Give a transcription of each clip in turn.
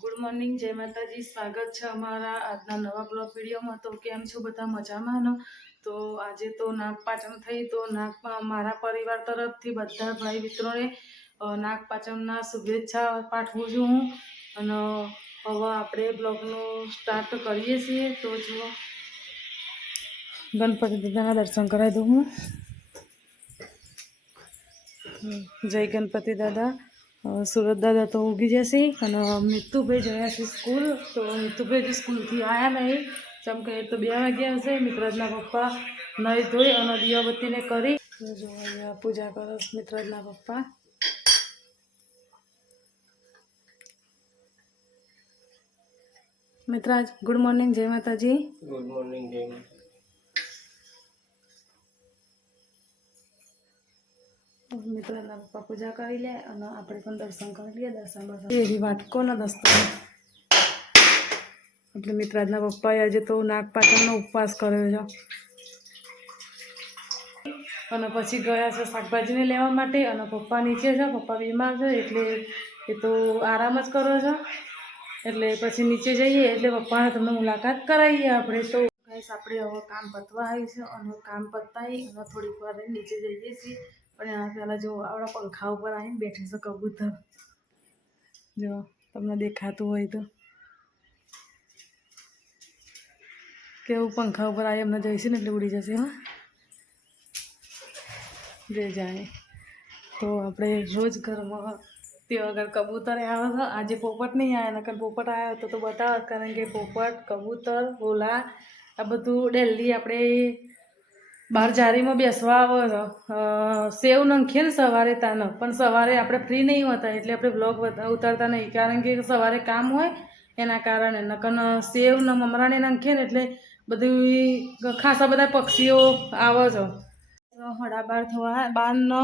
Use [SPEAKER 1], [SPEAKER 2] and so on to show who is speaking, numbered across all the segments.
[SPEAKER 1] Good morning, જય માતાજી. સ્વાગત છે અમારા આજના નવા બ્લોગ વિડીયોમાં. તો કેમ છો બધા? મજામાં ને? તો આજે તો નાગ પાંચમ થઈ, તો નાગ મારા પરિવાર તરફથી બધા ભાઈ મિત્રોને નાગ પાંચમના શુભેચ્છા પાઠવું છું હું. અને હવે આપણે બ્લોગનું સ્ટાર્ટ કરીએ છીએ. તો જુઓ. ગણપતિ દાદાના દર્શન કરાવી દઉં હું. જય ગણપતિ દાદા. સુરત દાદા તો ઉગી જશે. અને મિતુભાઈ જયા છે સ્કૂલ. તો મિતુભાઈ સ્કૂલથી આવ્યા નહીં. જેમ કે તો બે વાગ્યા હશે. મિત્રજના પપ્પા નહીં ધોઈ અને દિયાબત્તીને કરી. જો પૂજા કરો મિત્રજના પપ્પા. મિત્રાજ ગુડ મોર્નિંગ જય માતાજી.
[SPEAKER 2] ગુડ મોર્નિંગ જય માતા.
[SPEAKER 1] મિત્રના પપ્પા પૂજા કરી લે અને આપણે પણ દર્શન કરી લઈએ, દર્શન બર્શન. એવી વાટકો ને દસ્તો એટલે મિત્રાજના પપ્પાએ આજે તો નાગપાટણનો ઉપવાસ કર્યો છે. અને પછી ગયા છે શાકભાજીને લેવા માટે અને પપ્પા નીચે છે, પપ્પા બીમાર છે, એટલે એ તો આરામ જ કરો છો. એટલે પછી નીચે જઈએ, એટલે પપ્પાને તમને મુલાકાત કરાવીએ આપણે તો. ગાઈસ, આપણે હવે કામ પતવા આવી છે અને કામ પતાવી અને થોડીક વાર નીચે જઈએ છીએ. પણ એના પહેલાં જો આપણા પંખા ઉપર આવીને બેઠી છે કબૂતર. જો તમને દેખાતું હોય તો. કેવું પંખા ઉપર આવી એમને જઈશું ને એટલે ઉડી જશે, હા. જે જાય. તો આપણે રોજ ઘરમાં તે વગર કબૂતર આવે છે. આજે પોપટ નહીં આવ્યા નકર પોપટ આવ્યો તો તો બતાવો કારણ કે પોપટ, કબૂતર, ઓલા, આ બધું ડેલી આપણે બહાર જારીમાં બેસવા આવે સેવ નંખીએ ને સવારે તાનો. પણ સવારે આપણે ફ્રી નહીં હોતા, એટલે આપણે બ્લોગ ઉતારતા નહીં. કારણ કે સવારે કામ હોય, એના કારણે. નકર સેવ ને મમરાને નાખીએ ને એટલે બધી ખાસા બધા પક્ષીઓ આવે છે. હડા બાર થવા બારનો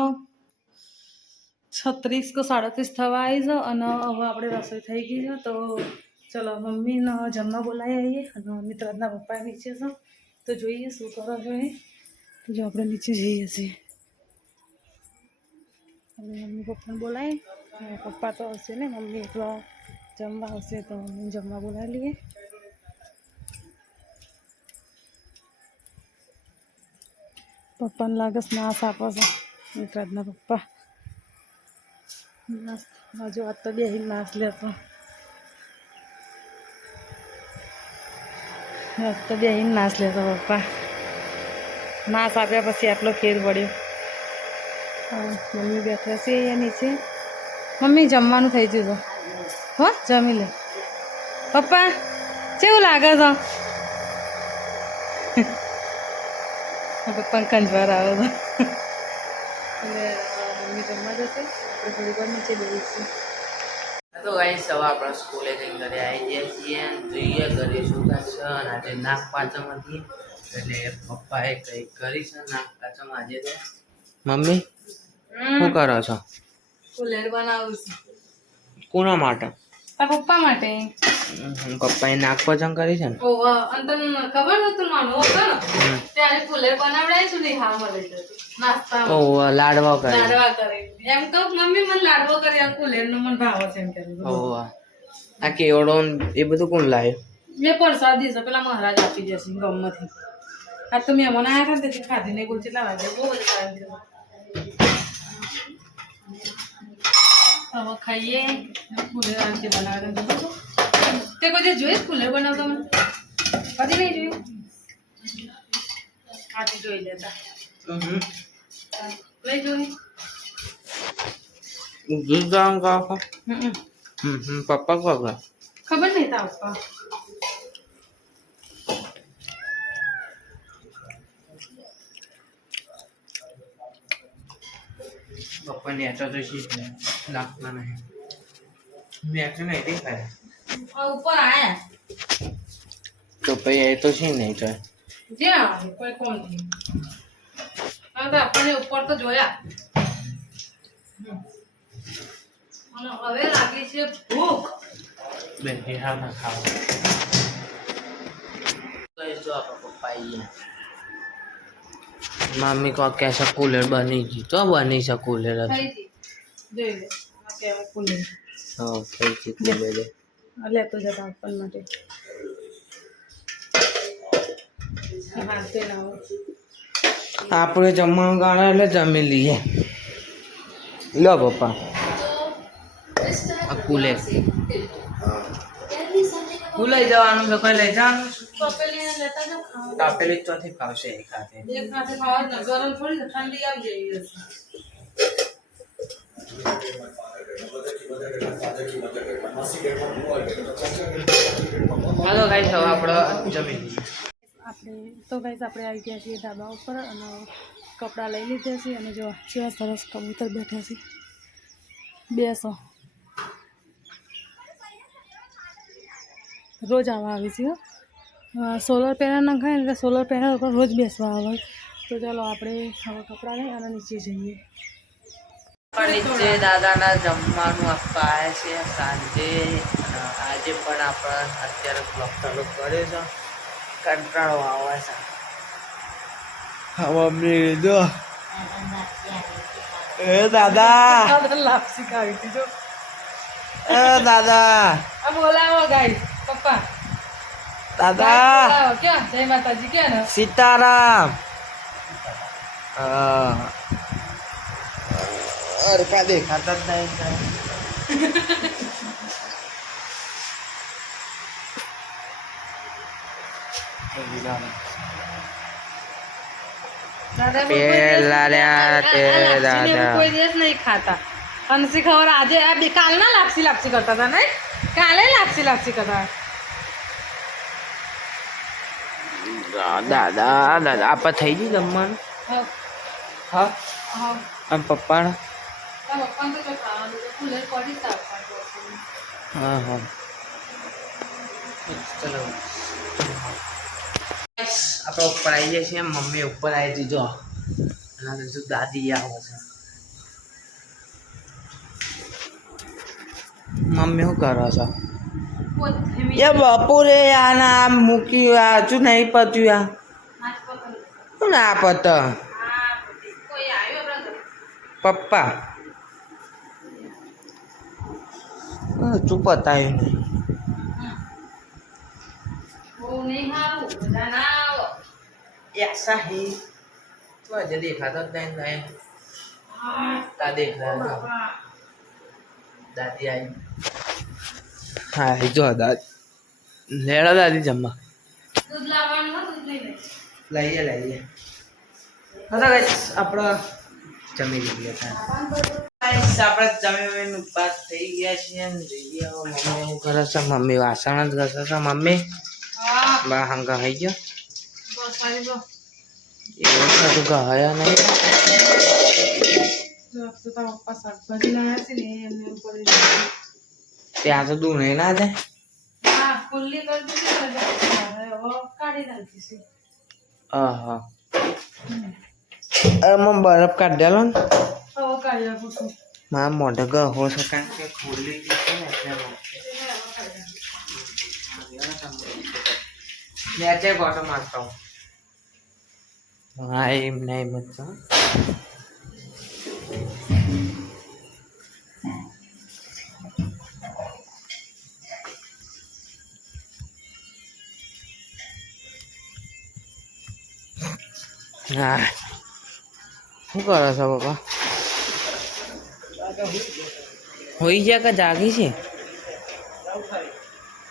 [SPEAKER 1] છત્રીસ કે સાડત્રીસ થવા આવી છે અને હવે આપણે રસોઈ થઈ ગઈ છે. તો ચલો, મમ્મીને જમવા બોલાવી આવીએ અને મિત્રના પપ્પા નીચે છે. તો જોઈએ શું કરો છો એ. તો જો આપણે નીચે જઈએ છીએ. હવે મમ્મી પપ્પાને બોલાય પપ્પા તો હશે ને, મમ્મી એકલા જમવા હશે તો મમ્મી જમવા બોલાવી લઈએ. પપ્પાને લાગે નાશ આપો છે. મિત્રાજના પપ્પા. નાશ હજુ વાત તો બે નાશ લેતો. વાત તો બે નાશ લેતો પપ્પા. નાશ આપ્યા પછી આટલો ખેર પડ્યો મમ્મી બેઠા છે અહીંયા નીચે. મમ્મી જમવાનું થઈ ગયું તો હો જમી લે. પપ્પા કેવું લાગે તો પપ્પા કંજવાર આવે તો એટલે મમ્મી જમવા જશે. આપણે થોડીક વાર નીચે બેસીશું
[SPEAKER 2] તો ગાઈ સવા આપણે સ્કૂલે જઈને ઘરે આવી ગયા છીએ. જોઈએ ઘરે શું થશે અને આજે નાગ પાંચમ હતી. એટલે પપ્પાએ કંઈક કરી છે? પાંચમ આજે તો મમ્મી શું કરો છો?
[SPEAKER 1] કુલર બનાવું છું.
[SPEAKER 2] કોના માટે?
[SPEAKER 1] આ પપ્પા માટે.
[SPEAKER 2] પપ્પાએ નાગ પાંચમ કરી છે ને?
[SPEAKER 1] ઓવા અને ખબર નતું નાનો હતો ને ત્યારે કુલર બનાવડાય છું ને હા મળે નાસ્તા
[SPEAKER 2] ઓહ લાડવા કરે
[SPEAKER 1] લાડવા કરે એમ તો મમ્મી મને લાડવો કરી આ કુલેર નો મને ભાવ છે એમ કરી
[SPEAKER 2] ઓહ આ કેવડો એ બધું કોણ લાવ્યું
[SPEAKER 1] મેં સાદી છે પેલા મહારાજ આપી જશે ગમમાંથી. આ તો મહેમાન આવ્યા હતા ને તેથી ખાધી નહીં બોલ કેટલા વાગે બહુ ટાઈમ થયો હવે ખાઈએ. કુલેર આ રીતે બનાવે. તે કોઈ દિવસ જોઈ કુલેર બનાવતા મને? કદી નહીં જોયું? આથી જોઈ લેતા. નહીં જોઈ
[SPEAKER 2] પપ્પા
[SPEAKER 1] ખબર નહીં તા પપ્પા.
[SPEAKER 2] તો તો શીખ ને લાગતા નહીં. મેં તો નહીં દેખાય
[SPEAKER 1] આ ઉપર આયા.
[SPEAKER 2] તો પછી એ તો છે નહીં તો.
[SPEAKER 1] જે આવે કોઈ કોમ નહીં. હા તો આપણને ઉપર તો જોયા. અને હવે લાગી છે ભૂખ.
[SPEAKER 2] બે હા ના ખાવા. જો આપણા પપ્પા અહીંયા મમ્મી કો કે છે કુલર બની ગઈ તો બની છે કુલર હા થઈ બધે
[SPEAKER 1] આ લેતો જતા આપણ માટે.
[SPEAKER 2] આપણે જમવાનું ગાળા એટલે જમી લઈએ. લો પપ્પા. આ કુલે હું. લઈ જવાનું તો કોઈ લઈ જવાનું
[SPEAKER 1] તપેલી એને લેતા જાઓ ખાવા.
[SPEAKER 2] તાપેલી ચોથી ફાવશે એક હાથે
[SPEAKER 1] એક હાથે ખાવા જ ને ગરમ થોડી ને ઠંડી આવી જાય એ હશે.
[SPEAKER 2] હાલો ગાઈસ હવે આપણે જમી લઈએ
[SPEAKER 1] આપણે તો ગાઈસ આપણે આવી ગયા છીએ ધાબા ઉપર અને કપડાં લઈ લીધા છે અને જો કેવા સરસ કબૂતર બેઠા છે બેસો રોજ આવા આવે છે સોલર પેનલ નખાય એટલે સોલર પેનલ ઉપર રોજ બેસવા આવે. તો ચાલો આપણે હવે કપડાં લઈ અને નીચે જઈએ.
[SPEAKER 2] પણ નીચે દાદાના જમવાનું આપવા આવ્યા છે સાંજે. આજે પણ આપણે અત્યારે બ્લોક ચાલુ કર્યો છે. કંટાળો આવે છે. હવે મમ્મી જો એ દાદા.
[SPEAKER 1] લાપસી ખાવી હતી જો.
[SPEAKER 2] એ દાદા.
[SPEAKER 1] બોલાવો ગાઈ પપ્પા.
[SPEAKER 2] દાદા.
[SPEAKER 1] જય માતાજી કે
[SPEAKER 2] સીતારામ અરે કા દેખાતા જ નહીં પેલા દાદા.
[SPEAKER 1] કોઈ દિવસ નહીં ખાતા. અને ખબર આજે આ બે કાલના લાપસી લાપસી કરતા હતા નહીં? કાલે લાપસી લાપસી કરતા
[SPEAKER 2] દાદા દાદા આપા થઈ ગઈ જમવાનું
[SPEAKER 1] હા
[SPEAKER 2] હા
[SPEAKER 1] પપ્પા
[SPEAKER 2] આમ
[SPEAKER 1] આપવાનું.
[SPEAKER 2] હા હા ચલો આપણે ઉપર આવી છીએ મમ્મી ઉપર આવી હતી જો અને હજુ દાદી આવે છે મમ્મી શું કરો છો. એ બપોરે આના આમ મૂક્યું આ શું નહીં પત્યું આ
[SPEAKER 1] હાથ પકડ.
[SPEAKER 2] શું ના પત
[SPEAKER 1] હા, બધી. કોઈ આવ્યું આપણા ઘરે?
[SPEAKER 2] પપ્પા શું પતાયું નહીં
[SPEAKER 1] બહુ નહીં સારું. બધા ના આવો.
[SPEAKER 2] ऐसा ही तो आज देखा था नहीं नहीं
[SPEAKER 1] હા,
[SPEAKER 2] ता देख रहा था
[SPEAKER 1] બાપા.
[SPEAKER 2] दादी आई
[SPEAKER 1] હા એ તો હતા લેડા દાદી
[SPEAKER 2] જમવા. લઈએ લઈએ. હતા ગાઈસ આપણા જમી લીધી હતા આપણે જમી બમીને ઉપવાસ થઈ ગયા છીએ જઈએ મમ્મી હું છે મમ્મી વાસણ જ ઘસે છે મમ્મી. બા હંગા થઈ ગયો. એવું બધું ગયા નહીં.
[SPEAKER 1] પપ્પા શાકભાજી લાવ્યા છે ને એમને ઉપર
[SPEAKER 2] ત્યાં તો દૂધ નહીં ના જાય.
[SPEAKER 1] હા, ખુલ્લી કરી દીધી હવે કાઢી નાખી
[SPEAKER 2] હા હા અરે મમ બરફ કાઢ દેલો ને.
[SPEAKER 1] હવે કાઢી નાખું છું.
[SPEAKER 2] મારા મોઢે ગહો છે કારણ કે ખુલ્લી ગઈ છે ને એટલે હું હા એમ નહીં મત હા શું કરો છો પપ્પા હોઈ ગયા કે જાગી છે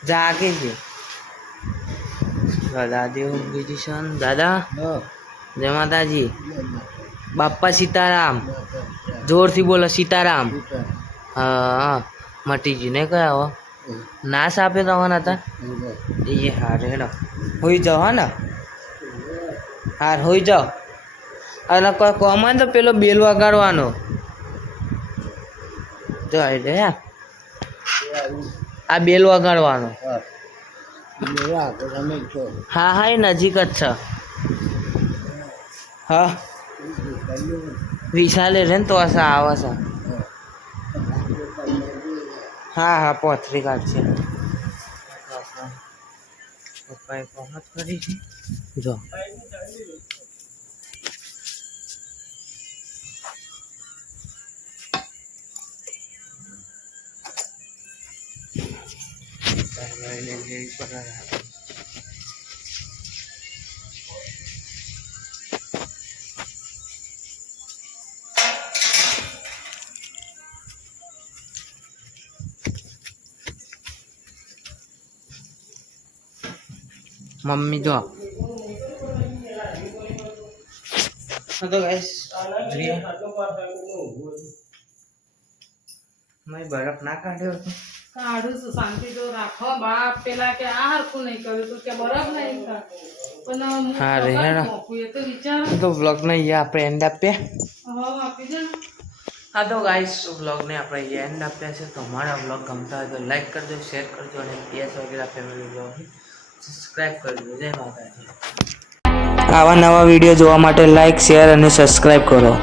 [SPEAKER 2] જાગે છે દાદી ઊંઘી છે ને દાદા જય માતાજી બાપ્પા સીતારામ જોરથી બોલો સીતારામ હા મટી ગયું ને કયા હો નાશ આપે તમારા હતા એ હાર હેડો હોઈ જાઓ હા ને હાર હોઈ જાઓ. અને કોઈ કોમન તો પેલો બેલ વગાડવાનો. જો આવી હે. આ બેલ વગાડવાનો. હા હા, એ નજીક જ છે. હા. વિશાલે રે ને તો હશે આવે છે હા હા, પોથરી કાઢશે. પપ્પાએ પહોંચ કરી છે. જો. જઈ પર મમ્મી જો તો ગાઈસ મેં બરફ ના કાઢ્યો હતો
[SPEAKER 1] કાઢું છું શાંતિ તો રાખો બાપ પેલા કે આ હરખું નહીં કર્યું તું કે બરફ નહીં પણ હા, તો
[SPEAKER 2] રેહાન.
[SPEAKER 1] કાઢી નાખું. એ તો વિચાર.
[SPEAKER 2] તો વ્લોગને અહીંયા આપણે એન્ડ આપીએ
[SPEAKER 1] હવે આપી દે.
[SPEAKER 2] હા તો ગાઈસ વ્લોગને આપણે અહીંયા એન્ડ આપ્યા છે. તો અમારા વ્લોગ ગમતા હોય તો લાઈક કરજો શેર કરજો અને પીએસ વગેરે ફેમિલી વ્લોગ સબસ્ક્રાઈબ કરજો. જય માતાજી.
[SPEAKER 3] આવા નવા વીડિયો જોવા માટે લાઇક શેર અને સબસ્ક્રાઈબ કરો.